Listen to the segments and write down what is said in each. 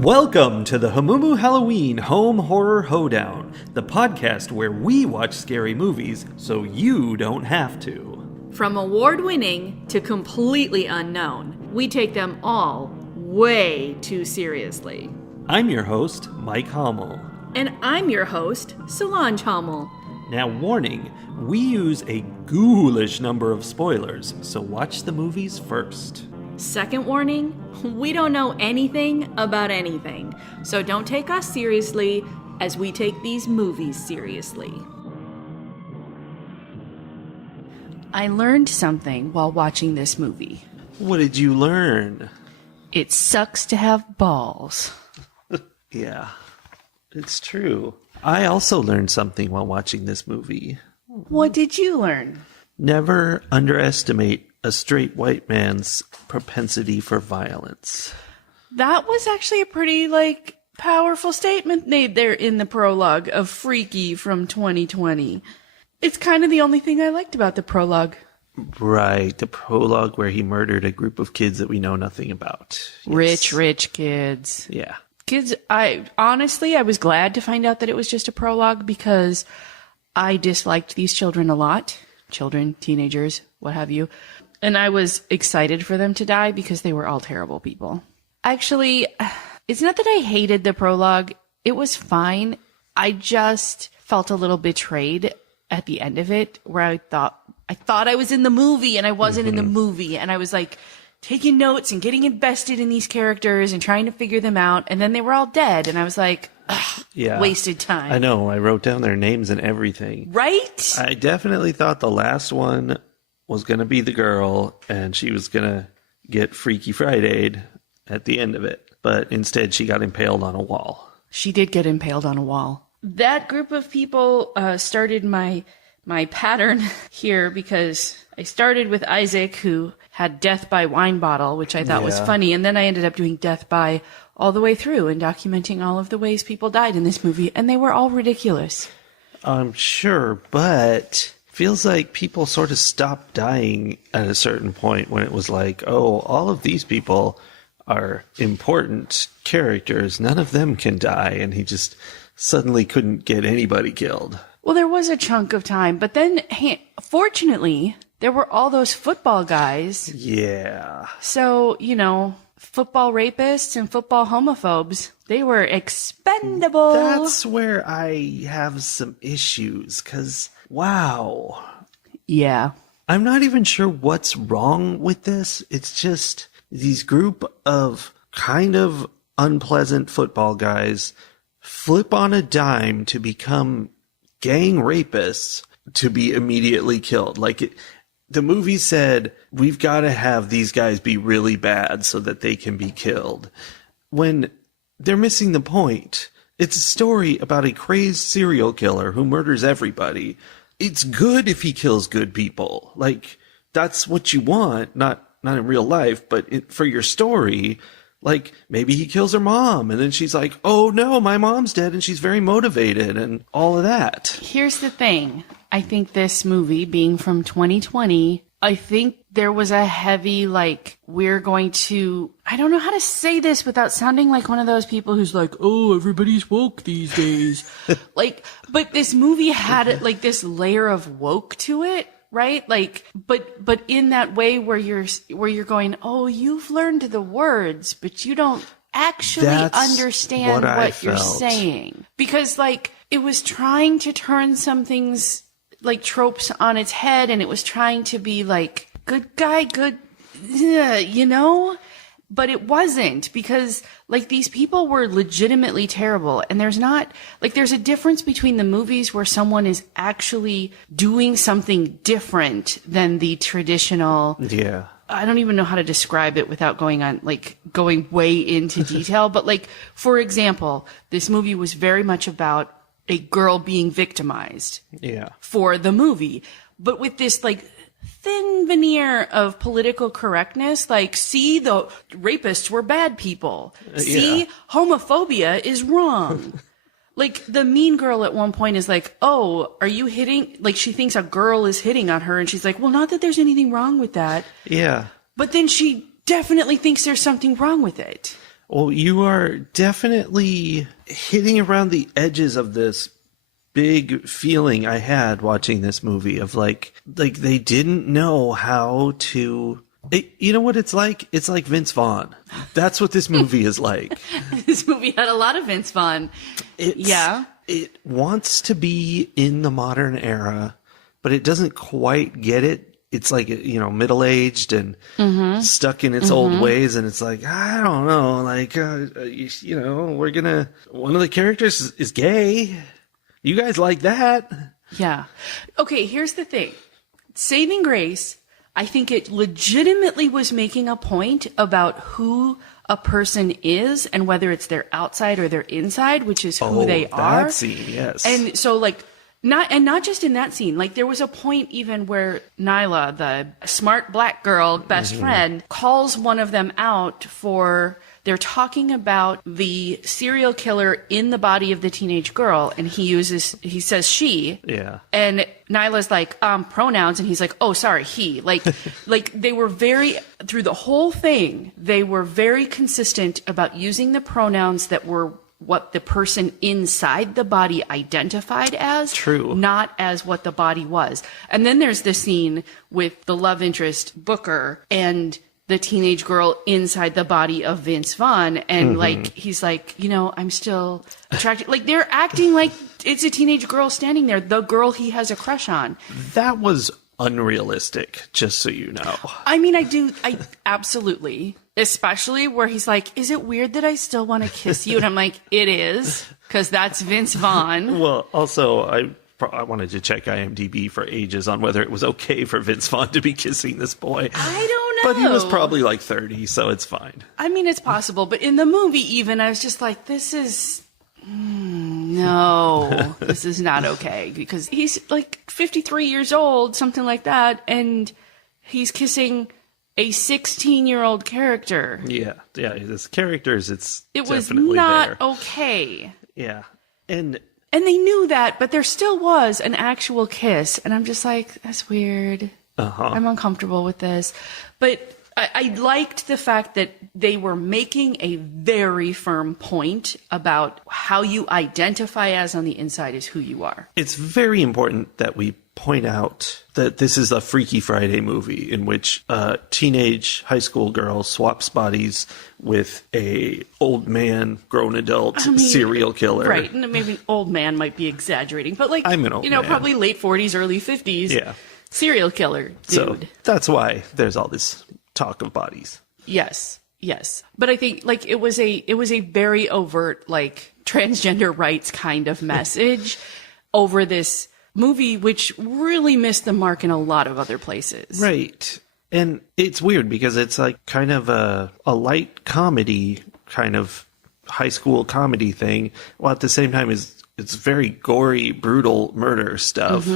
Welcome to the Hamumu Halloween Home Horror Hoedown, the podcast where we watch scary movies so you don't have to. From award-winning to completely unknown, we take them all way too seriously. I'm your host, Mike Hummel. And I'm your host, Solange Hummel. Now, warning, we use a ghoulish number of spoilers, so watch the movies first. Second warning, we don't know anything about anything, so don't take us seriously as we take these movies seriously. I learned something while watching this movie. What did you learn? It sucks to have balls. Yeah, it's true. I also learned something while watching this movie. What did you learn? Never underestimate a straight white man's propensity for violence. That was actually a pretty, powerful statement made there in the prologue of Freaky from 2020. It's kind of the only thing I liked about the prologue. Right, the prologue where he murdered a group of kids that we know nothing about. Yes. Rich kids. Yeah. Kids, I was glad to find out that it was just a prologue because I disliked these children a lot. Children, teenagers, what have you. And I was excited for them to die because they were all terrible people. Actually, it's not that I hated the prologue. It was fine. I just felt a little betrayed at the end of it where I thought I was in the movie and I wasn't in the movie. And I was taking notes and getting invested in these characters and trying to figure them out. And then they were all dead. And I was like, ugh, yeah, wasted time. I know. I wrote down their names and everything. Right? I definitely thought the last one was going to be the girl and she was going to get Freaky Friday'd at the end of it. But instead she got impaled on a wall. She did get impaled on a wall. That group of people started my pattern here because I started with Isaac, who had death by wine bottle, which I thought was funny. And then I ended up doing death by all the way through and documenting all of the ways people died in this movie. And they were all ridiculous. I'm sure, but feels like people sort of stopped dying at a certain point when it was like, oh, all of these people are important characters. None of them can die. And he just suddenly couldn't get anybody killed. Well, there was a chunk of time, but then, fortunately, there were all those football guys. Yeah. So, football rapists and football homophobes, they were expendable. That's where I have some issues, because, wow. Yeah. I'm not even sure what's wrong with this. It's just these group of kind of unpleasant football guys flip on a dime to become gang rapists to be immediately killed. The movie said, we've got to have these guys be really bad so that they can be killed. When they're missing the point. It's a story about a crazed serial killer who murders everybody. It's good if he kills good people. That's what you want, not in real life, but for your story. Maybe he kills her mom, and then she's like, oh no, my mom's dead, and she's very motivated, and all of that. Here's the thing. I think this movie, being from 2020, I think there was a heavy, we're going to... I don't know how to say this without sounding like one of those people who's like, oh, everybody's woke these days. But this movie had, this layer of woke to it. Right? But in that way where you're going, oh, you've learned the words, but you don't actually understand what you're saying. Because it was trying to turn some things tropes on its head, and it was trying to be good guy, good, but it wasn't, because these people were legitimately terrible. And there's not there's a difference between the movies where someone is actually doing something different than the traditional. Yeah. I don't even know how to describe it without going way into detail. But for example, this movie was very much about a girl being victimized. Yeah. For the movie. But with this thin veneer of political correctness, see, the rapists were bad people. See, homophobia is wrong. The mean girl at one point is oh, are you hitting? She thinks a girl is hitting on her, and she's like, well, not that there's anything wrong with that. Yeah. But then she definitely thinks there's something wrong with it. Well, you are definitely hitting around the edges of this big feeling I had watching this movie of like they didn't know how to. You know what it's like? It's like Vince Vaughn. That's what this movie is like. This movie had a lot of Vince Vaughn. It wants to be in the modern era, but it doesn't quite get it. It's like, middle-aged and stuck in its old ways. And it's like, I don't know, like, one of the characters is gay. You guys like that? Yeah. Okay, here's the thing. Saving Grace, I think it legitimately was making a point about who a person is and whether it's their outside or their inside, which is who they are. That scene, yes. And so, like, not just in that scene. Like, there was a point even where Nyla, the smart black girl best friend, calls one of them out for. They're talking about the serial killer in the body of the teenage girl, and he says she. Yeah. And Nyla's like, pronouns, and he's like, oh, sorry, he. Like they were through the whole thing, they were very consistent about using the pronouns that were what the person inside the body identified as. True. Not as what the body was. And then there's the scene with the love interest, Booker, and the teenage girl inside the body of Vince Vaughn. And like, he's like, I'm still attracted. Like, they're acting like it's a teenage girl standing there, the girl he has a crush on. That was unrealistic, just so you know. I mean, I absolutely. Especially where he's like, is it weird that I still want to kiss you? And I'm like, it is, because that's Vince Vaughn. Well, also, I wanted to check IMDb for ages on whether it was okay for Vince Vaughn to be kissing this boy. I don't know. But he was probably like 30, so it's fine. I mean, it's possible. But in the movie, even, I was just like, this is... no, this is not okay. Because he's like 53 years old, something like that, and he's kissing a 16-year-old character. Yeah, this characters, it was not okay. Yeah, and they knew that, but there still was an actual kiss, and I'm just like, that's weird. I'm uncomfortable with this. But I liked the fact that they were making a very firm point about how you identify as on the inside is who you are. It's very important that we point out that this is a Freaky Friday movie in which a teenage high school girl swaps bodies with a old man, grown adult serial killer. Right, and maybe old man might be exaggerating, but like, I'm an old man. Probably late 40s, early 50s. Yeah. Serial killer dude. So that's why there's all this talk of bodies. Yes. But I think like it was a very overt like transgender rights kind of message over this movie, which really missed the mark in a lot of other places. Right. And it's weird because it's like kind of a light comedy, kind of high school comedy thing, while at the same time it's very gory, brutal murder stuff.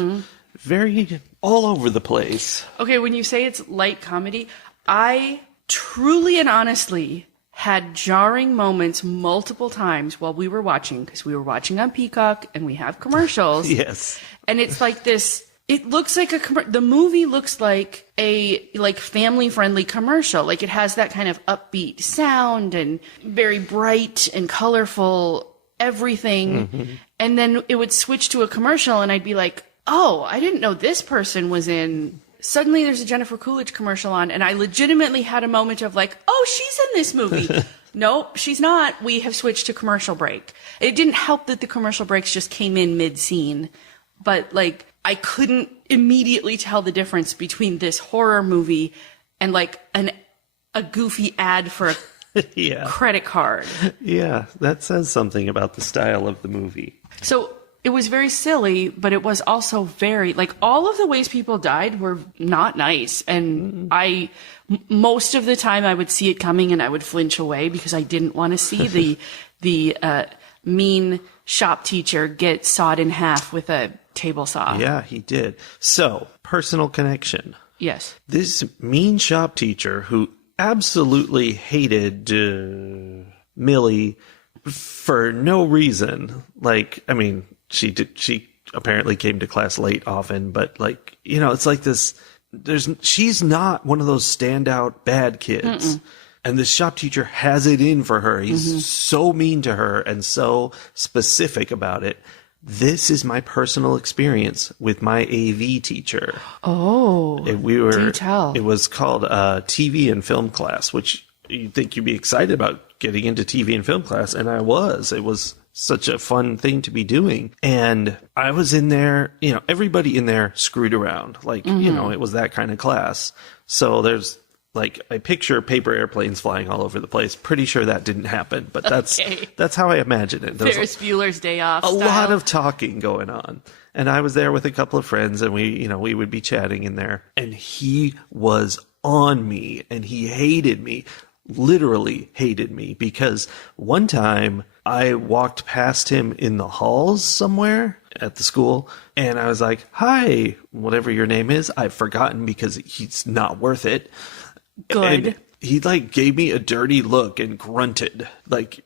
Very all over the place. Okay, when you say it's light comedy, I truly and honestly had jarring moments multiple times while we were watching, because we were watching on Peacock and we have commercials. Yes. And it's like this, it looks like the movie looks like a like family friendly commercial. Like it has that kind of upbeat sound and very bright and colorful everything. And then it would switch to a commercial and I'd be like, oh, I didn't know this person was in. Suddenly there's a Jennifer Coolidge commercial on, and I legitimately had a moment of like, oh, she's in this movie. Nope, she's not. We have switched to commercial break. It didn't help that the commercial breaks just came in mid-scene, but like I couldn't immediately tell the difference between this horror movie and like a goofy ad for a credit card. Yeah, that says something about the style of the movie. So it was very silly, but it was also very, like, all of the ways people died were not nice. And most of the time I would see it coming and I would flinch away because I didn't want to see the mean shop teacher get sawed in half with a table saw. Yeah, he did. So, personal connection. Yes. This mean shop teacher who absolutely hated Millie for no reason. Like, I mean, she apparently came to class late often, but like, it's like this, she's not one of those standout bad kids. And the shop teacher has it in for her. He's so mean to her and so specific about it. This is my personal experience with my AV teacher. Oh, do tell. It was called TV and film class, which you'd think you'd be excited about getting into TV and film class. And I was. It was such a fun thing to be doing. And I was in there, everybody in there screwed around. Like, it was that kind of class. So there's I picture paper airplanes flying all over the place. Pretty sure that didn't happen, but that's how I imagine it. Ferris Bueller's Day Off a style. lot of talking going on. And I was there with a couple of friends, and we would be chatting in there. And he was on me, and he hated me, literally hated me, because one time I walked past him in the halls somewhere at the school, and I was like, "Hi, whatever your name is." I've forgotten because he's not worth it. Good. And he gave me a dirty look and grunted.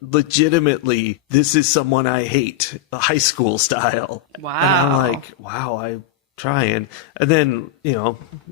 Legitimately, this is someone I hate, high school style. Wow. And I'm like, wow, I'm trying. And then,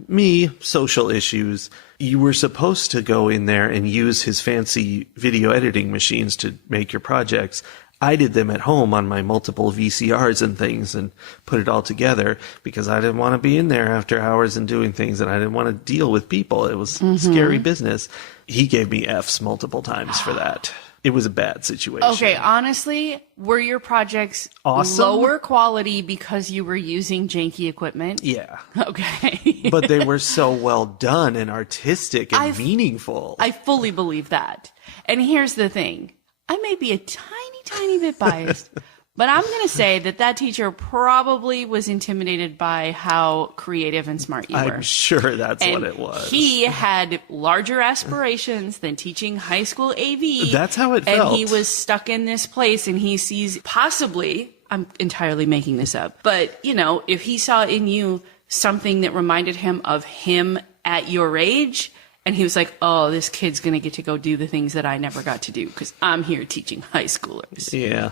me, social issues. You were supposed to go in there and use his fancy video editing machines to make your projects. I did them at home on my multiple VCRs and things and put it all together because I didn't want to be in there after hours and doing things, and I didn't want to deal with people. It was scary business. He gave me Fs multiple times for that. It was a bad situation. Okay, honestly, were your projects awesome? Lower quality because you were using janky equipment? Yeah. Okay. But they were so well done and artistic and meaningful. I fully believe that. And here's the thing. I may be a tiny bit biased, but I'm going to say that teacher probably was intimidated by how creative and smart you were. I'm sure that's what it was. He had larger aspirations than teaching high school AV. That's how it felt. And he was stuck in this place, and he sees possibly, I'm entirely making this up, but if he saw in you something that reminded him of him at your age, and he was like, oh, this kid's going to get to go do the things that I never got to do because I'm here teaching high schoolers. Yeah.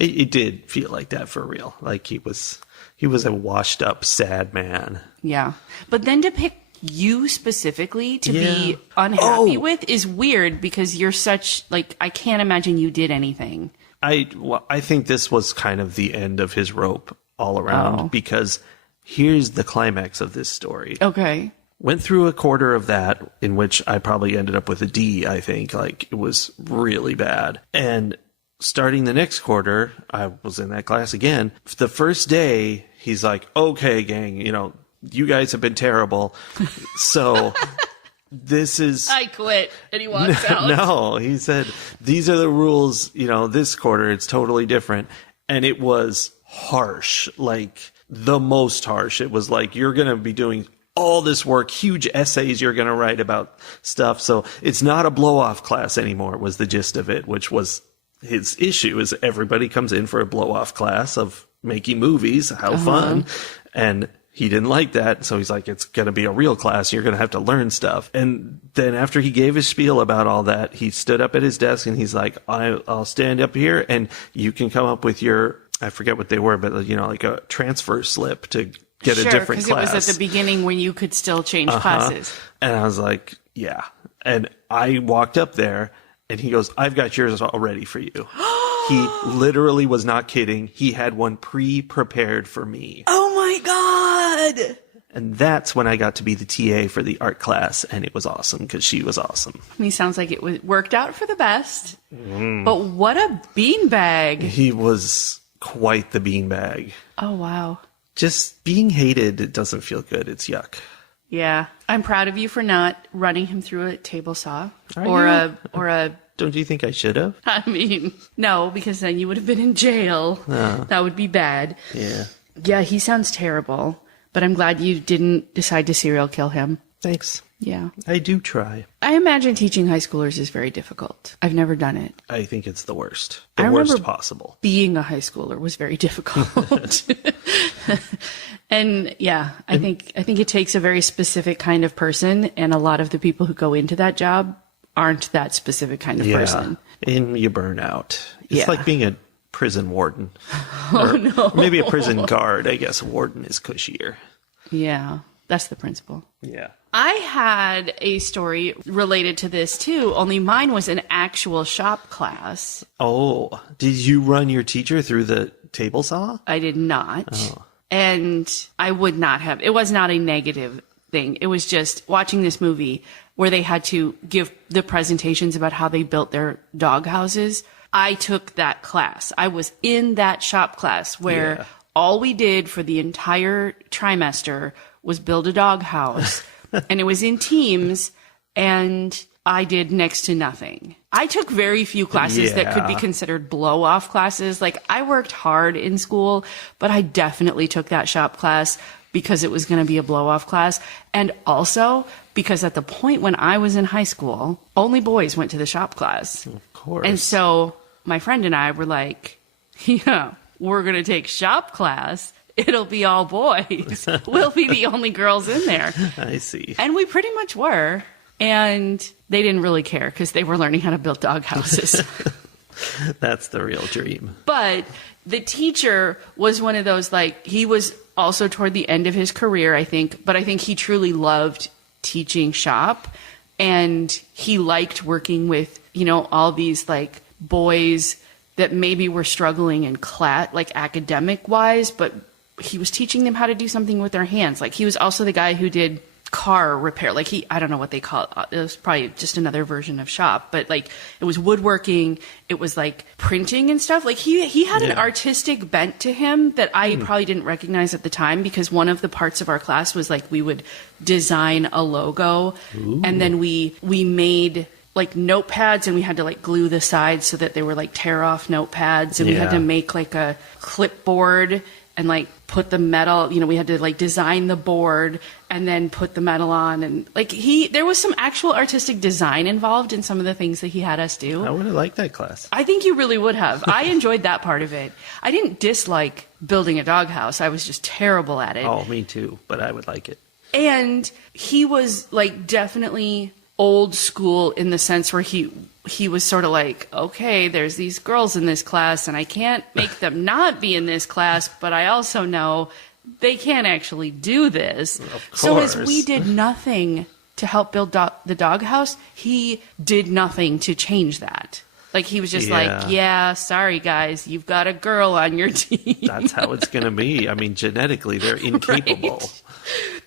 It did feel like that for real. Like he was a washed up, sad man. Yeah. But then to pick you specifically to be unhappy with is weird because you're such, I can't imagine you did anything. I think this was kind of the end of his rope all around because here's the climax of this story. Okay. Went through a quarter of that in which I probably ended up with a D, I think. It was really bad. And starting the next quarter, I was in that class again. The first day, he's like, okay, gang, you guys have been terrible. So this is... I quit. And he walks out. No, he said, these are the rules, this quarter, it's totally different. And it was harsh, the most harsh. It was you're going to be doing all this work, huge essays you're going to write about stuff. So it's not a blow-off class anymore was the gist of it, which was his issue is everybody comes in for a blow-off class of making movies. How fun. And he didn't like that. So he's like, it's going to be a real class. You're going to have to learn stuff. And then after he gave his spiel about all that, he stood up at his desk and he's like, I'll stand up here and you can come up with your, I forget what they were, but a transfer slip to get a different class. Because it was at the beginning when you could still change classes. And I was like, yeah. And I walked up there and he goes, I've got yours already for you. He literally was not kidding. He had one pre-prepared for me. Oh my God. And that's when I got to be the TA for the art class. And it was awesome because she was awesome. I mean, sounds like it worked out for the best. But what a beanbag. He was quite the beanbag. Oh, wow. Just being hated, it doesn't feel good. It's yuck. Yeah. I'm proud of you for not running him through a table saw or a Don't you think I should have? I mean, no, because then you would have been in jail. Oh. That would be bad. Yeah. Yeah, he sounds terrible, but I'm glad you didn't decide to serial kill him. Thanks. Yeah. I do try. I imagine teaching high schoolers is very difficult. I've never done it. I think it's the worst. I Worst remember possible. Being a high schooler was very difficult. And yeah, I think it takes a very specific kind of person, and a lot of the people who go into that job aren't that specific kind of person. And you burn out. It's like being a prison warden. No. Or maybe a prison guard. I guess warden is cushier. Yeah, that's the principle. Yeah. I had a story related to this too, only mine was an actual shop class. Oh, did you run your teacher through the table saw? I did not. Oh. And I would not have. It was not a negative thing. It was just watching this movie where they had to give the presentations about how they built their dog houses. I took that class. I was in that shop class where all we did for the entire trimester was build a dog house. And it was in teams, and I did next to nothing. I took very few classes that could be considered blow-off classes. Like, I worked hard in school, but I definitely took that shop class because it was going to be a blow-off class. And also because at the point when I was in high school, only boys went to the shop class. Of course. And so my friend and I were like, yeah, we're going to take shop class. It'll be all boys. We'll be the only girls in there. I see. And we pretty much were. And they didn't really care because they were learning how to build dog houses. That's the real dream. But the teacher was one of those, like, he was also toward the end of his career, I think. But I think he truly loved teaching shop. And he liked working with, you know, all these, like, boys that maybe were struggling in class, like, academic-wise, but he was teaching them how to do something with their hands. Like, he was also the guy who did car repair. Like, I don't know what they call it. It was probably just another version of shop, but like, it was woodworking. It was like printing and stuff. Like, he had an artistic bent to him that I probably didn't recognize at the time, because one of the parts of our class was like, we would design a logo. Ooh. And then we made like notepads, and we had to like glue the sides so that they were like tear off notepads, and we had to make like a clipboard and like put the metal, you know, we had to like design the board and then put the metal on. And like, there was some actual artistic design involved in some of the things that he had us do. I would have liked that class. I think you really would have. I enjoyed that part of it. I didn't dislike building a doghouse. I was just terrible at it. Oh, me too. But I would like it. And he was like definitely old school in the sense where he was sort of like, okay, there's these girls in this class and I can't make them not be in this class, but I also know they can't actually do this. Of course. So as we did nothing to help build the doghouse, he did nothing to change that. Like, he was just like, yeah, sorry guys, you've got a girl on your team. That's how it's going to be. I mean, genetically, they're incapable. Right?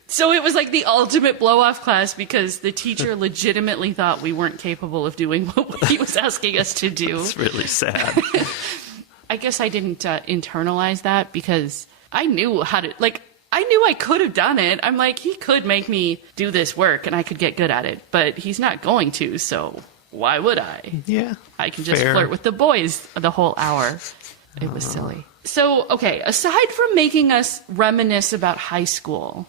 So it was like the ultimate blow-off class, because the teacher legitimately thought we weren't capable of doing what he was asking us to do. It's really sad. I guess I didn't internalize that, because I knew how to, like, I knew I could have done it. I'm like, he could make me do this work and I could get good at it, but he's not going to, so why would I? Yeah. I can just flirt with the boys the whole hour. It was silly. So, okay, aside from making us reminisce about high school,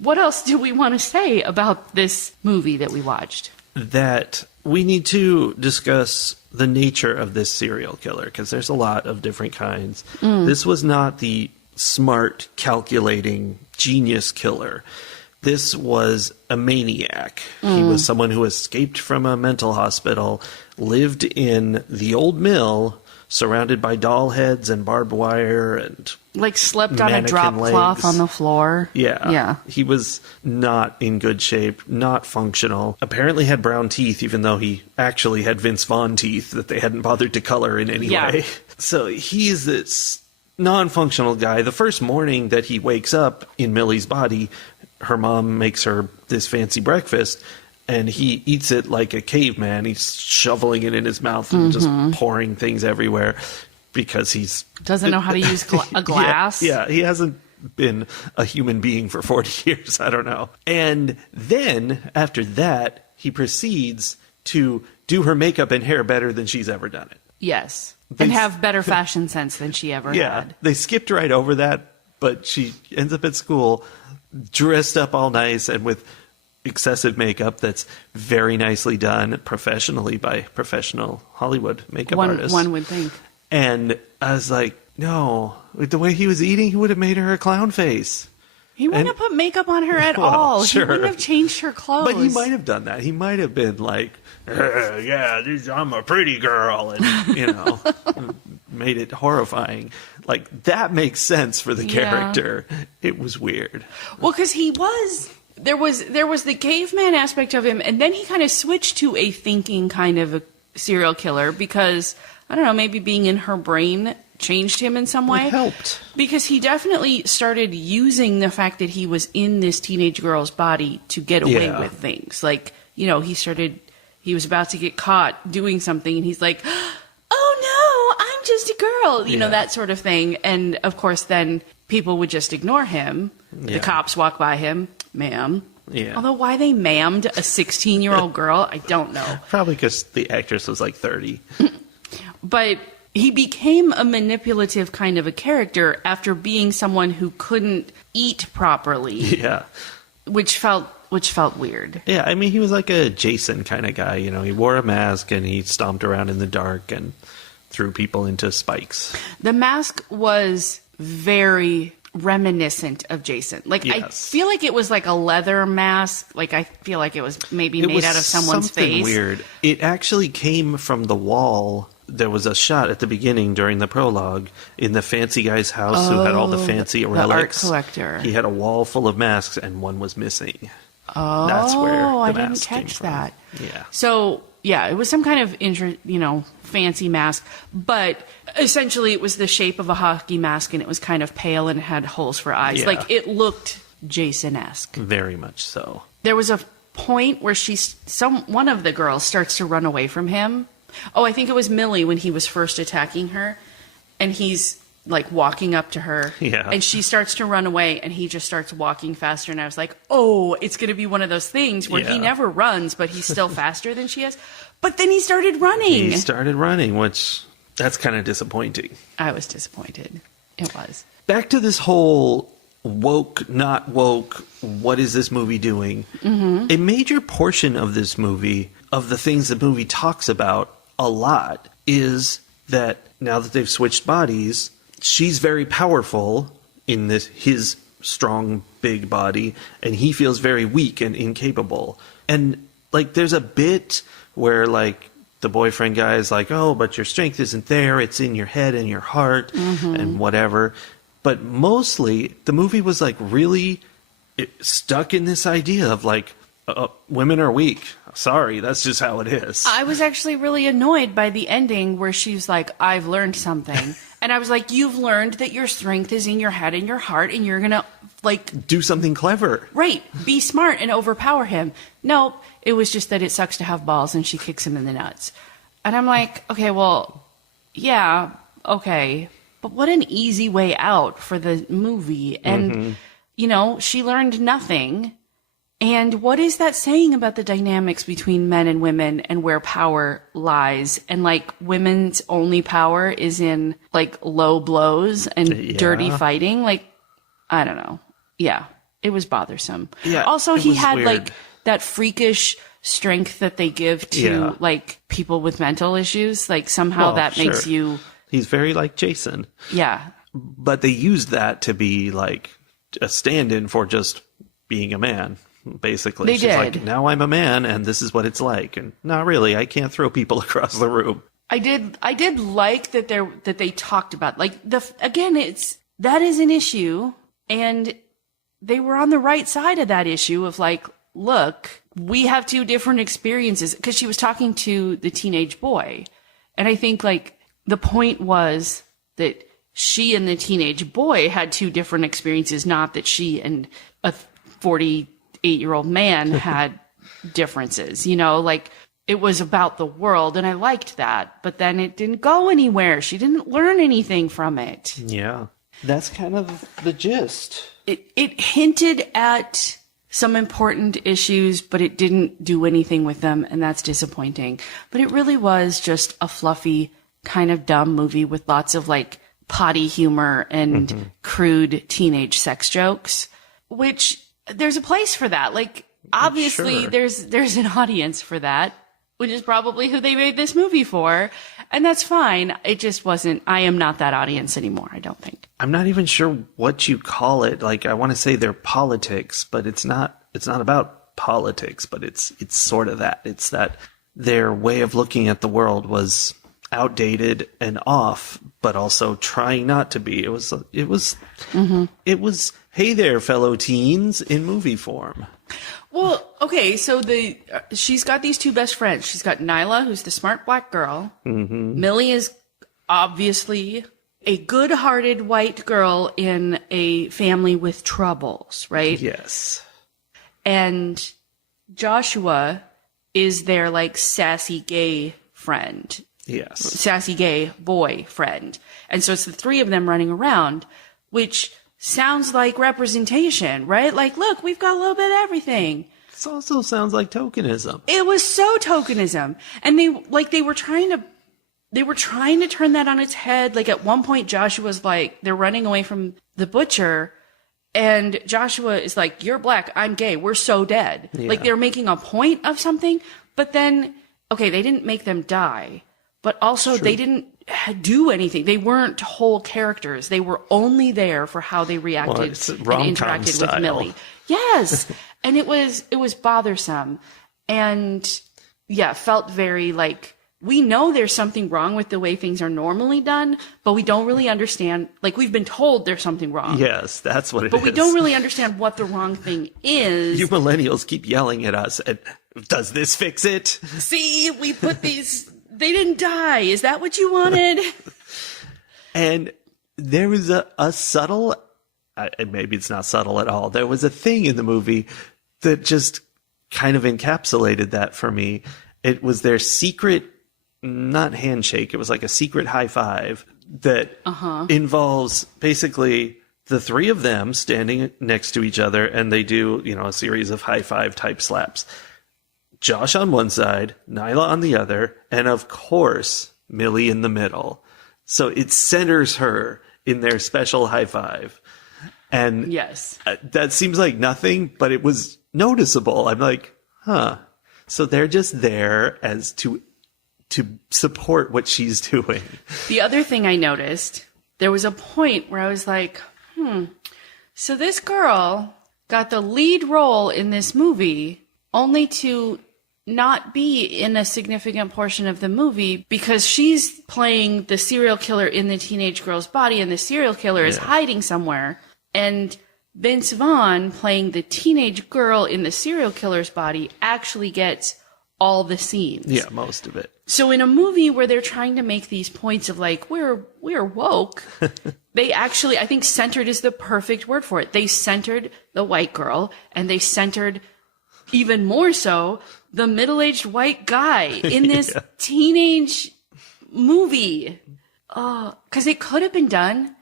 what else do we want to say about this movie that we watched? That we need to discuss the nature of this serial killer, because there's a lot of different kinds. This was not the smart, calculating, genius killer. This was a maniac. He was someone who escaped from a mental hospital, lived in the old mill, surrounded by doll heads and barbed wire and like slept on a drop cloth on the floor. Yeah. He was not in good shape, not functional. Apparently had brown teeth, even though he actually had Vince Vaughn teeth that they hadn't bothered to color in any way. So he's this non-functional guy. The first morning that he wakes up in Millie's body, her mom makes her this fancy breakfast, and he eats it like a caveman. He's shoveling it in his mouth and just pouring things everywhere because he's... doesn't know how to use a glass. Yeah, he hasn't been a human being for 40 years. I don't know. And then, after that, he proceeds to do her makeup and hair better than she's ever done it. Yes. And have better fashion sense than she ever had. They skipped right over that, but she ends up at school dressed up all nice and with excessive makeup that's very nicely done professionally by professional Hollywood makeup artists. One would think. And I was like, no, with the way he was eating, he would have made her a clown face. He wouldn't have put makeup on her at all. Sure. He wouldn't have changed her clothes. But he might have done that. He might have been like, I'm a pretty girl, and, you know, made it horrifying. Like, that makes sense for the character. It was weird. Well, because he was there was the caveman aspect of him, and then he kind of switched to a thinking kind of a serial killer because, I don't know, maybe being in her brain changed him in some way. It helped. Because he definitely started using the fact that he was in this teenage girl's body to get away with things. Like, you know, he was about to get caught doing something, and he's like, oh no, I'm just a girl, you know, that sort of thing. And of course, then people would just ignore him. The cops walk by him, ma'am. Yeah. Although why they ma'amed a 16-year-old girl, I don't know. Probably because the actress was like 30. But he became a manipulative kind of a character after being someone who couldn't eat properly. Yeah. Which felt weird. Yeah, I mean, he was like a Jason kind of guy. You know, he wore a mask and he stomped around in the dark and threw people into spikes. The mask was very reminiscent of Jason. Like, yes. I feel like it was like a leather mask. Like, I feel like it was maybe made out of someone's face. Weird. It actually came from the wall. There was a shot at the beginning during the prologue in the fancy guy's house who had all the fancy relics. The art collector. He had a wall full of masks and one was missing. Oh, that's where the I didn't mask came catch from. that. Yeah. So, yeah, it was some kind of fancy mask, but essentially it was the shape of a hockey mask, and it was kind of pale and had holes for eyes. Yeah. Like, it looked Jason-esque. Very much so. There was a point where one of the girls starts to run away from him. Oh, I think it was Millie when he was first attacking her, and he's like walking up to her, and she starts to run away, and he just starts walking faster, and I was like, oh, it's going to be one of those things where he never runs, but he's still faster than she is. But then he started running. Which that's kind of disappointing. I was disappointed. It was. Back to this whole woke, not woke, what is this movie doing? Mm-hmm. A major portion of this movie, of the things the movie talks about a lot, is that now that they've switched bodies, she's very powerful in his strong, big body, and he feels very weak and incapable. And, like, there's a bit where, like, the boyfriend guy is like, oh, but your strength isn't there. It's in your head and your heart and whatever. But mostly, the movie was, like, really stuck in this idea of, like, women are weak. Sorry, that's just how it is. I was actually really annoyed by the ending where she's like, I've learned something. And I was like, you've learned that your strength is in your head and your heart, and you're going to, like... do something clever. Right. Be smart and overpower him. No, it was just that it sucks to have balls, and she kicks him in the nuts. And I'm like, okay, well, yeah, okay. But what an easy way out for the movie. And, you know, she learned nothing. And what is that saying about the dynamics between men and women and where power lies? And, like, women's only power is in, like, low blows and dirty fighting. Like, I don't know. Yeah, it was bothersome. Yeah, also, he had, weird. like, that freakish strength that they give to, like, people with mental issues. Like, somehow makes you... He's very like Jason. Yeah. But they used that to be, like, a stand-in for just being a man. Basically, she's like, now I'm a man and this is what it's like. And not really, I can't throw people across the room. I did like that they talked about, like, that is an issue, and they were on the right side of that issue of, like, look, we have two different experiences, because she was talking to the teenage boy. And I think, like, the point was that she and the teenage boy had two different experiences, not that she and a 48-year-old man had differences, you know, like, it was about the world, and I liked that, but then it didn't go anywhere. She didn't learn anything from it. Yeah. That's kind of the gist. It hinted at some important issues, but it didn't do anything with them, and that's disappointing. But it really was just a fluffy, kind of dumb movie with lots of, like, potty humor and crude teenage sex jokes, which there's a place for that. Like, obviously there's an audience for that, which is probably who they made this movie for. And that's fine. It just wasn't, I am not that audience anymore, I don't think. I'm not even sure what you call it. Like, I want to say they're politics, but it's not about politics, but it's sort of that. It's that their way of looking at the world was outdated and off, but also trying not to be. It was, hey there, fellow teens, in movie form. Well, okay, so she's got these two best friends. She's got Nyla, who's the smart black girl. Mm-hmm. Millie is obviously a good-hearted white girl in a family with troubles, right? Yes. And Joshua is their, like, sassy gay friend. Yes. Sassy gay boy friend. And so it's the three of them running around, which sounds like representation, right? Like, look, we've got a little bit of everything. This also sounds like tokenism. It was so tokenism. And they were trying to turn that on its head. Like, at one point, Joshua's like, they're running away from the butcher, and Joshua is like, you're black, I'm gay, we're so dead. Yeah. Like, they're making a point of something, but then, okay, they didn't make them die, but also they didn't do anything. They weren't whole characters. They were only there for how they reacted and interacted style. with Millie. Yes. And it was bothersome. And yeah, felt very like, we know there's something wrong with the way things are normally done, but we don't really understand. Like, we've been told there's something wrong. Yes, that's what it is. But we don't really understand what the wrong thing is. You millennials keep yelling at us. And, does this fix it? See, we put these... They didn't die. Is that what you wanted? And there was a subtle, maybe it's not subtle at all. There was a thing in the movie that just kind of encapsulated that for me. It was their secret, not handshake. It was like a secret high five that involves basically the three of them standing next to each other, and they do, a series of high five type slaps. Josh on one side, Nyla on the other, and of course, Millie in the middle. So it centers her in their special high five. And yes, that seems like nothing, but it was noticeable. I'm like, huh. So they're just there as to support what she's doing. The other thing I noticed, there was a point where I was like, so this girl got the lead role in this movie only to not be in a significant portion of the movie because she's playing the serial killer in the teenage girl's body, and the serial killer is hiding somewhere. And Vince Vaughn, playing the teenage girl in the serial killer's body, actually gets all the scenes. Yeah, most of it. So in a movie where they're trying to make these points of like, we're woke, they actually, I think centered is the perfect word for it. They centered the white girl, and they centered even more so the middle-aged white guy in this teenage movie. Because it could have been done.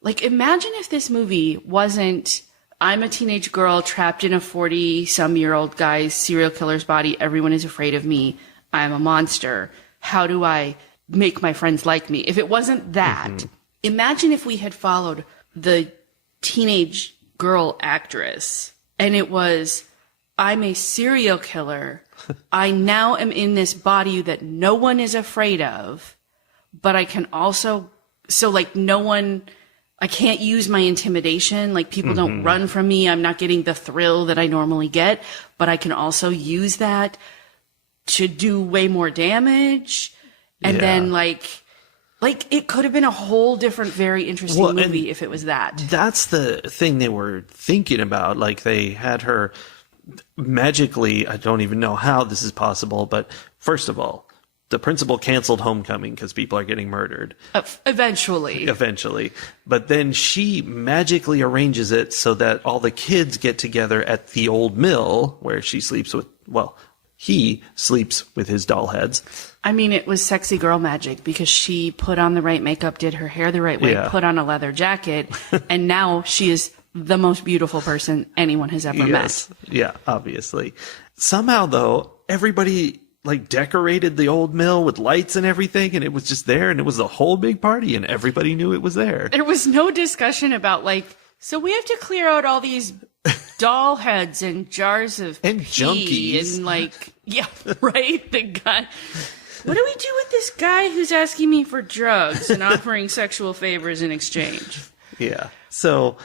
Like, imagine if this movie wasn't, I'm a teenage girl trapped in a 40-some-year-old guy's serial killer's body. Everyone is afraid of me. I'm a monster. How do I make my friends like me? If it wasn't that, imagine if we had followed the teenage girl actress and it was, I'm a serial killer. I now am in this body that no one is afraid of, but I can also, I can't use my intimidation. Like, people don't run from me. I'm not getting the thrill that I normally get, but I can also use that to do way more damage. And then like it could have been a whole different, very interesting movie if it was that. That's the thing they were thinking about. Like, they had her magically, I don't even know how this is possible, but first of all, the principal canceled Homecoming because people are getting murdered. Eventually. But then she magically arranges it so that all the kids get together at the old mill where she sleeps with, he sleeps with his doll heads. I mean, it was sexy girl magic because she put on the right makeup, did her hair the right way, put on a leather jacket, and now she is the most beautiful person anyone has ever met. Yeah, obviously. Somehow, though, everybody decorated the old mill with lights and everything, and it was just there, and it was a whole big party, and everybody knew it was there. There was no discussion about so we have to clear out all these doll heads and jars of and pee junkies and right, the guy. What do we do with this guy who's asking me for drugs and offering sexual favors in exchange? Yeah, so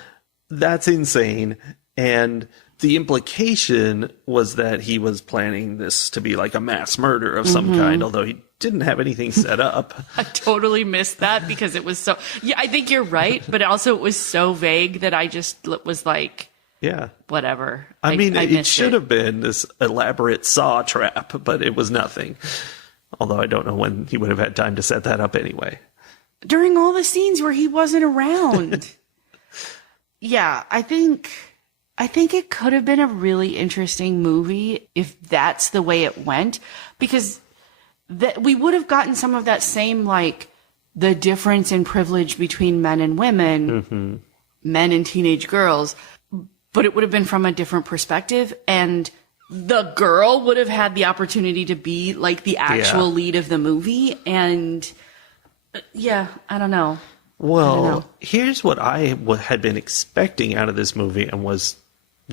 that's insane, and the implication was that he was planning this to be like a mass murder of some kind, although he didn't have anything set up. I totally missed that because it was so... Yeah, I think you're right, but also it was so vague that I just was like, Yeah. whatever. I mean, it missed should have been this elaborate saw trap, but it was nothing. Although I don't know when he would have had time to set that up anyway. During all the scenes where he wasn't around. Yeah, I think it could have been a really interesting movie if that's the way it went, because we would have gotten some of that same, like, the difference in privilege between men and women, men and teenage girls, but it would have been from a different perspective, and the girl would have had the opportunity to be, like, the actual lead of the movie, and I don't know. Well, here's what I had been expecting out of this movie and was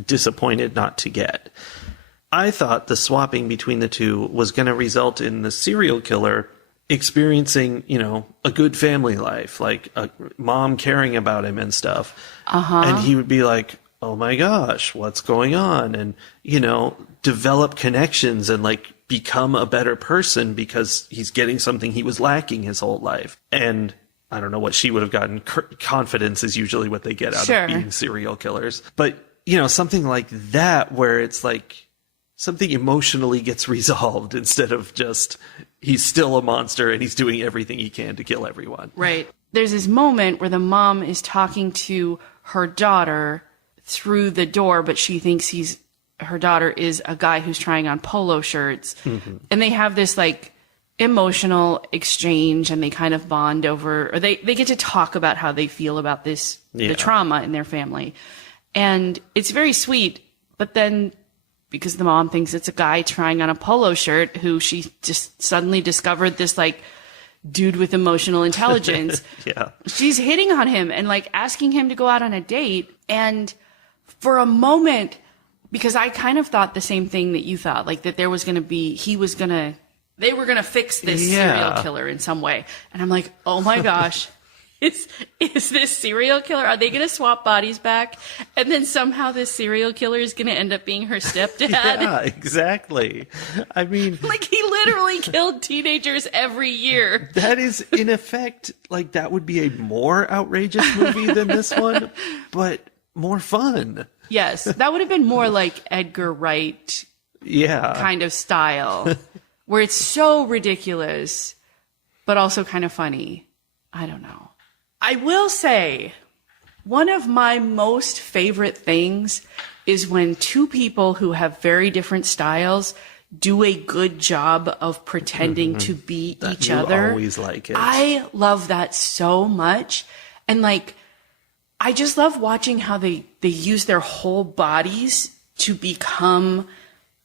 disappointed not to get. I thought the swapping between the two was going to result in the serial killer experiencing, a good family life, like a mom caring about him and stuff. And he would be like, oh my gosh, what's going on? And, develop connections and, like, become a better person because he's getting something he was lacking his whole life. And I don't know what she would have gotten. Confidence is usually what they get out of being serial killers. But, something like that where it's like something emotionally gets resolved instead of just he's still a monster and he's doing everything he can to kill everyone. Right. There's this moment where the mom is talking to her daughter through the door, but she thinks her daughter is a guy who's trying on polo shirts. And they have this, like, emotional exchange, and they kind of bond over, or they get to talk about how they feel about this, the trauma in their family. And it's very sweet, but then because the mom thinks it's a guy trying on a polo shirt who she just suddenly discovered this, like, dude with emotional intelligence. She's hitting on him and, like, asking him to go out on a date. And for a moment, because I kind of thought the same thing that you thought, like, that there was going to be, they were going to fix this serial killer in some way. And I'm like, oh my gosh, is this serial killer? Are they going to swap bodies back? And then somehow this serial killer is going to end up being her stepdad? Yeah, exactly. I mean, like, he literally killed teenagers every year. That is, in effect, like, that would be a more outrageous movie than this one, but more fun. Yes, that would have been more like Edgar Wright kind of style, where it's so ridiculous, but also kind of funny. I don't know. I will say, one of my most favorite things is when two people who have very different styles do a good job of pretending to be each other. You always like it. I love that so much. And, like, I just love watching how they use their whole bodies to become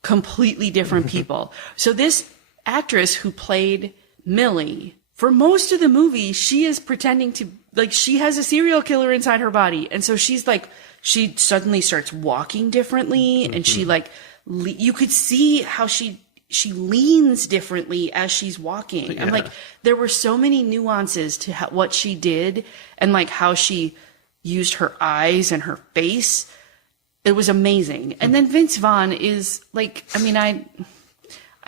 completely different people. So this actress who played Millie, for most of the movie, she is pretending to, like, she has a serial killer inside her body. And so she's like, she suddenly starts walking differently, and she, like, you could see how she leans differently as she's walking. Yeah. I'm like, there were so many nuances to what she did, and, like, how she used her eyes and her face. It was amazing. And then Vince Vaughn is, like, I mean, I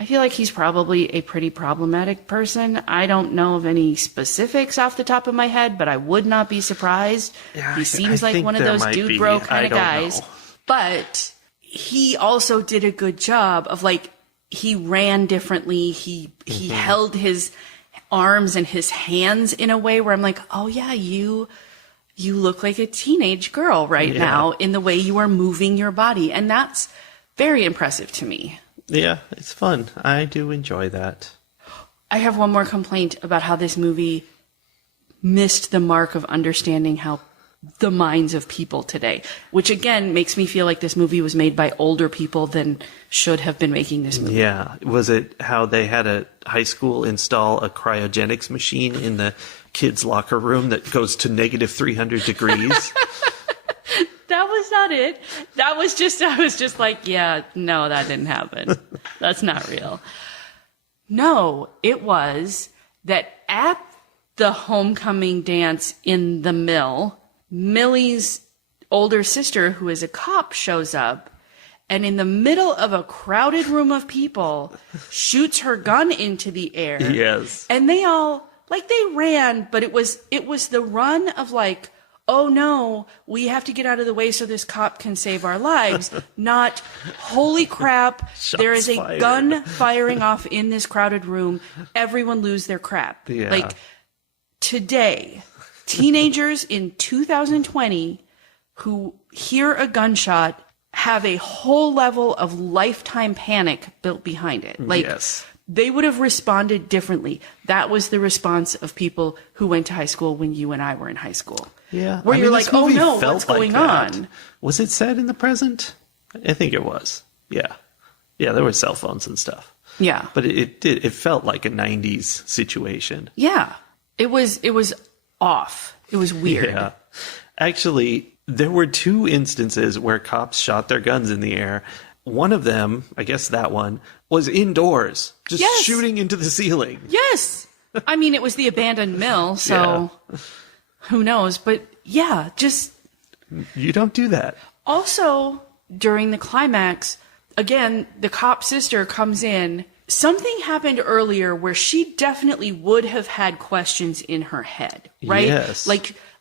feel like he's probably a pretty problematic person. I don't know of any specifics off the top of my head, but I would not be surprised. Yeah, he seems like one of those dude bro kind of guys. Know. But he also did a good job of, like, he ran differently. He held his arms and his hands in a way where I'm like, oh yeah, you look like a teenage girl right now in the way you are moving your body. And that's very impressive to me. Yeah, it's fun. I do enjoy that. I have one more complaint about how this movie missed the mark of understanding how the minds of people today, which again makes me feel like this movie was made by older people than should have been making this movie. Yeah. Was it how they had a high school install a cryogenics machine in the kids' locker room that goes to negative 300 degrees? That was not it. That was just, I was just like, yeah, no, that didn't happen. That's not real. No, it was that at the homecoming dance in the mill, Millie's older sister, who is a cop, shows up, and in the middle of a crowded room of people, shoots her gun into the air. Yes. And they all, like, they ran, but it was the run of, like, oh no, we have to get out of the way so this cop can save our lives. Not, holy crap, there is a gun firing off in this crowded room. Everyone lose their crap. Yeah. Like, today, teenagers in 2020 who hear a gunshot have a whole level of lifetime panic built behind it. Like, yes. They would have responded differently. That was the response of people who went to high school when you and I were in high school. Yeah. Where you're like, oh no, what's going that. on? Was it set in the present? I think it was. Yeah. Yeah, there were cell phones and stuff. Yeah. But it felt like a 90s situation. Yeah. It was off. It was weird. Yeah. Actually, there were 2 instances where cops shot their guns in the air. One of them, I guess that one, was indoors, just shooting into the ceiling. Yes. I mean, it was the abandoned mill, so who knows? But yeah, just... You don't do that. Also, during the climax, again, the cop sister comes in. Something happened earlier where she definitely would have had questions in her head, right? Yes.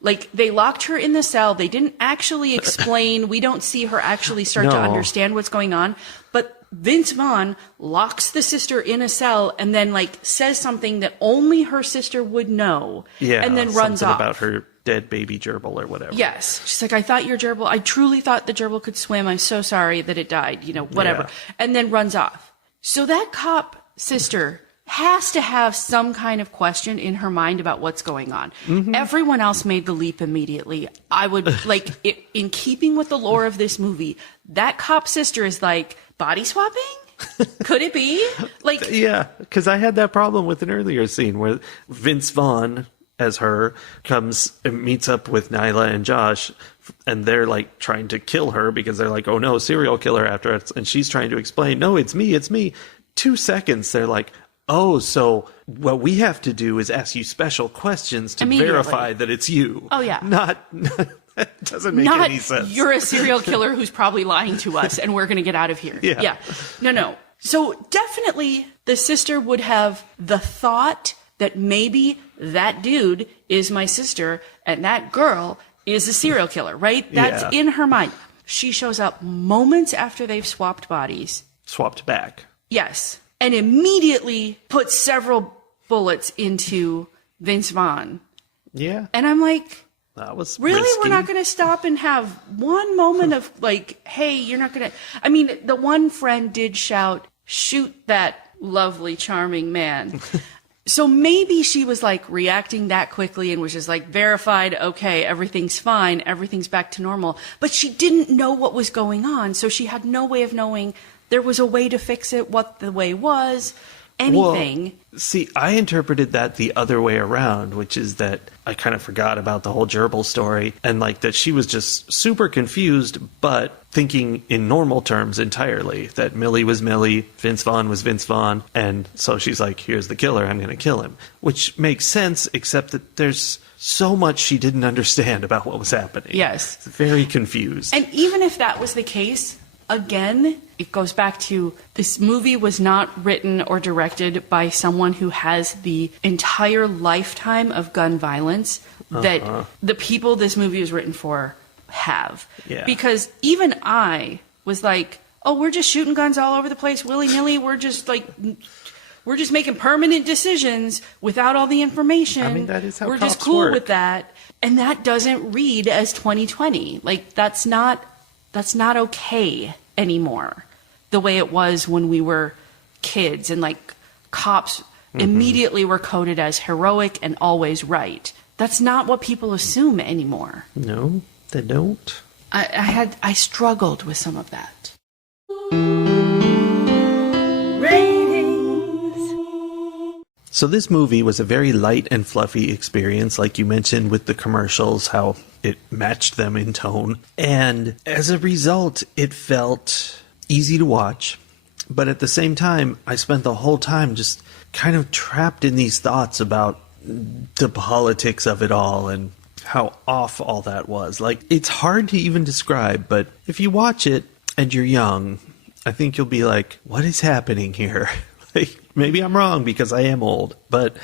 Like they locked her in the cell. They didn't actually explain. We don't see her actually start to understand what's going on. But Vince Vaughn locks the sister in a cell and then like says something that only her sister would know. Yeah. And then runs off. About her dead baby gerbil or whatever. Yes. She's like, I thought your gerbil, I truly thought the gerbil could swim. I'm so sorry that it died, whatever. Yeah. And then runs off. So that cop sister has to have some kind of question in her mind about what's going on. Mm-hmm. Everyone else made the leap immediately. I would in keeping with the lore of this movie, that cop sister is like, body swapping? Could it be? Like, yeah, because I had that problem with an earlier scene where Vince Vaughn, as her, comes and meets up with Nyla and Josh, and they're like trying to kill her because they're like, oh no, serial killer after us. And she's trying to explain, no, it's me. 2 seconds, they're like, oh, so what we have to do is ask you special questions to verify that it's you. Oh, yeah. That doesn't make any sense. You're a serial killer who's probably lying to us and we're going to get out of here. Yeah. No. So definitely the sister would have the thought that maybe that dude is my sister and that girl is a serial killer, right? That's in her mind. She shows up moments after they've swapped bodies. Swapped back. Yes. And immediately puts several bullets into Vince Vaughn. Yeah. And I'm like, that was really? risky. We're not going to stop and have one moment of like, hey, you're not going to... I mean, the one friend did shout, shoot that lovely, charming man. So maybe she was like reacting that quickly and was just like verified, okay, everything's fine, everything's back to normal. But she didn't know what was going on, so she had no way of knowing there was a way to fix it, what the way was, anything. Well, see, I interpreted that the other way around, which is that I kind of forgot about the whole gerbil story and like that she was just super confused, but thinking in normal terms entirely, that Millie was Millie, Vince Vaughn was Vince Vaughn, and so she's like, here's the killer, I'm going to kill him, which makes sense, except that there's so much she didn't understand about what was happening. Yes. Very confused. And even if that was the case, again, it goes back to this movie was not written or directed by someone who has the entire lifetime of gun violence that the people this movie was written for have. Yeah. Because even I was like, oh, we're just shooting guns all over the place willy-nilly. We're just making permanent decisions without all the information. I mean, that is how we're cops just cool work. with that. And that doesn't read as 2020. Like, that's not okay anymore. The way it was when we were kids and like cops immediately were coded as heroic and always right. That's not what people assume anymore. No, they don't. I struggled with some of that. So this movie was a very light and fluffy experience, like you mentioned with the commercials, how it matched them in tone. And as a result, it felt easy to watch. But at the same time, I spent the whole time just kind of trapped in these thoughts about the politics of it all and how off all that was. Like, it's hard to even describe, but if you watch it and you're young, I think you'll be like, what is happening here? Like, maybe I'm wrong because I am old, but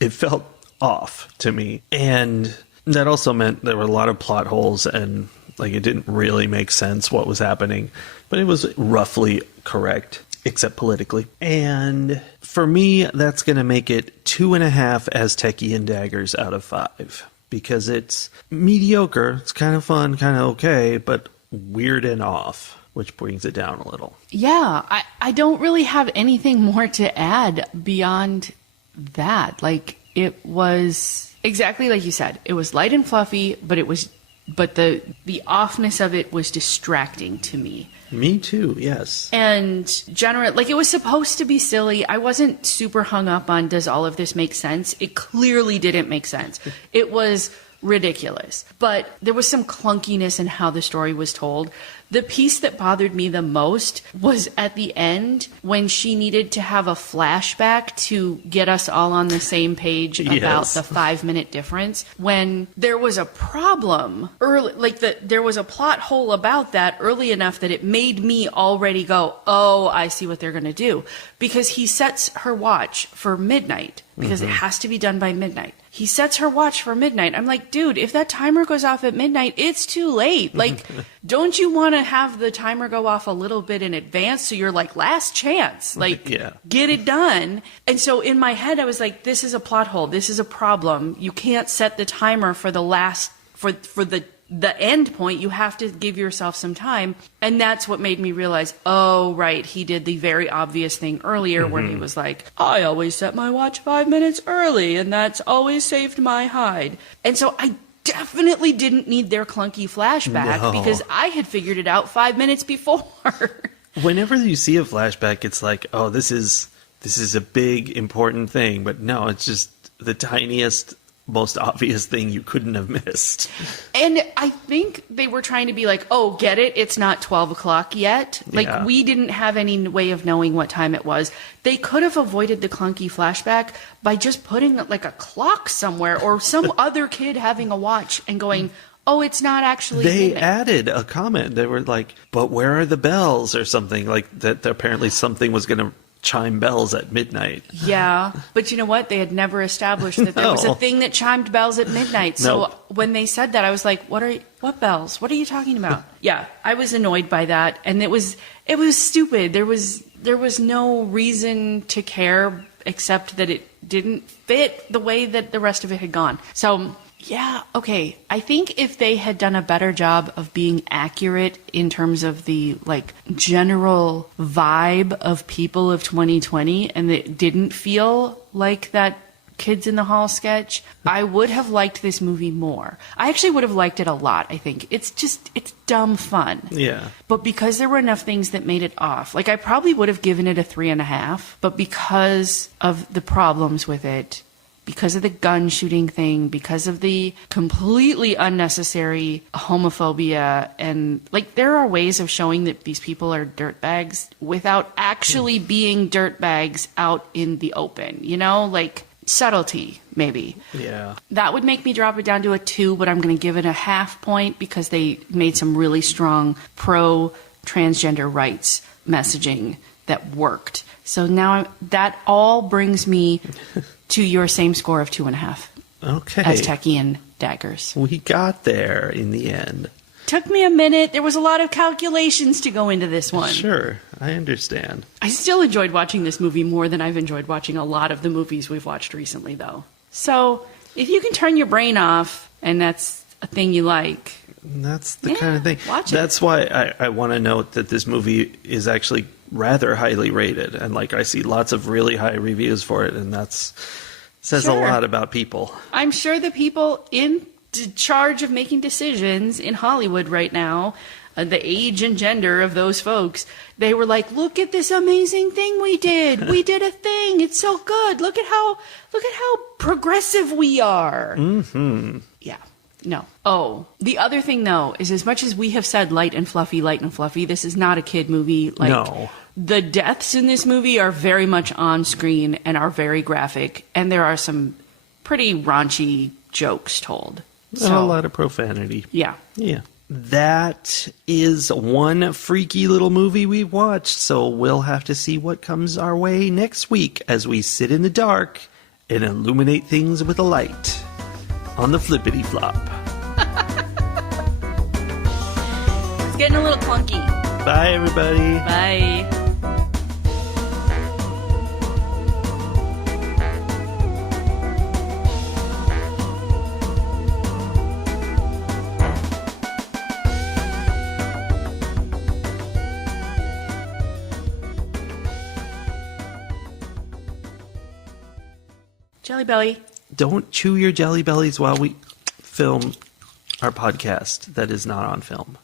it felt off to me. And That also meant there were a lot of plot holes and like it didn't really make sense what was happening, but it was roughly correct, except politically. And for me, that's going to make it 2.5 Aztecian and daggers out of 5 because it's mediocre. It's kind of fun, kind of okay, but weird and off, which brings it down a little. Yeah, I don't really have anything more to add beyond that. Like, it was exactly like you said. It was light and fluffy, but the offness of it was distracting to me. Me too, yes. And like, it was supposed to be silly. I wasn't super hung up on, does all of this make sense? It clearly didn't make sense. It was ridiculous. But there was some clunkiness in how the story was told. The piece that bothered me the most was at the end when she needed to have a flashback to get us all on the same page about the 5-minute difference. When there was a problem early, like there was a plot hole about that early enough that it made me already go, oh, I see what they're going to do. Because he sets her watch for midnight because it has to be done by midnight. He sets her watch for midnight. I'm like, dude, if that timer goes off at midnight, it's too late. Like, don't you want to have the timer go off a little bit in advance so you're like, last chance, like, get it done? And so in my head, I was like, this is a plot hole. This is a problem. You can't set the timer for the last, for the end point. You have to give yourself some time. And that's what made me realize, oh, right, he did the very obvious thing earlier where he was like, I always set my watch 5 minutes early, and that's always saved my hide. And so I definitely didn't need their clunky flashback because I had figured it out 5 minutes before. Whenever you see a flashback, it's like, oh, this is a big, important thing. But no, it's just the tiniest, most obvious thing you couldn't have missed. And I think they were trying to be like, oh, get it? It's not 12 o'clock yet. Like, we didn't have any way of knowing what time it was. They could have avoided the clunky flashback by just putting like a clock somewhere or some other kid having a watch and going, oh, it's not actually They midnight. added a comment. They were like, but where are the bells or something like that? Apparently something was going to chime bells at midnight. Yeah, but you know what? They had never established that there was a thing that chimed bells at midnight. So when they said that, I was like, what bells? What are you talking about? Yeah, I was annoyed by that, and it was stupid. There was no reason to care except that it didn't fit the way that the rest of it had gone. So yeah, okay. I think if they had done a better job of being accurate in terms of the like general vibe of people of 2020 and it didn't feel like that Kids in the Hall sketch, I would have liked this movie more. I actually would have liked it a lot, I think. It's dumb fun. Yeah. But because there were enough things that made it off, like I probably would have given it a 3.5, but because of the problems with it, because of the gun shooting thing, because of the completely unnecessary homophobia, and like there are ways of showing that these people are dirtbags without actually being dirtbags out in the open, you know, like subtlety maybe. Yeah. That would make me drop it down to a 2, but I'm going to give it a 0.5 point because they made some really strong pro transgender rights messaging that worked. So now that all brings me to your same score of 2.5. Okay. Aztecian daggers. We got there in the end. Took me a minute. There was a lot of calculations to go into this one. Sure, I understand. I still enjoyed watching this movie more than I've enjoyed watching a lot of the movies we've watched recently, though. So if you can turn your brain off, and that's a thing you like, that's the kind of thing. Watch it. That's why I want to note that this movie is actually rather highly rated, and like I see lots of really high reviews for it, and that's says a lot about people. I'm sure the people in charge of making decisions in Hollywood right now, the age and gender of those folks, they were like, look at this amazing thing we did. We did a thing. It's so good. Look at how progressive we are. Mm-hmm. Yeah. No. Oh, the other thing, though, is as much as we have said light and fluffy, this is not a kid movie. Like, no. The deaths in this movie are very much on screen and are very graphic, and there are some pretty raunchy jokes told. So, a lot of profanity. Yeah. Yeah. That is one freaky little movie we watched, so we'll have to see what comes our way next week as we sit in the dark and illuminate things with a light. on the flippity flop. It's getting a little clunky. Bye, everybody. Bye. Jelly Belly. Don't chew your jelly bellies while we film our podcast that is not on film.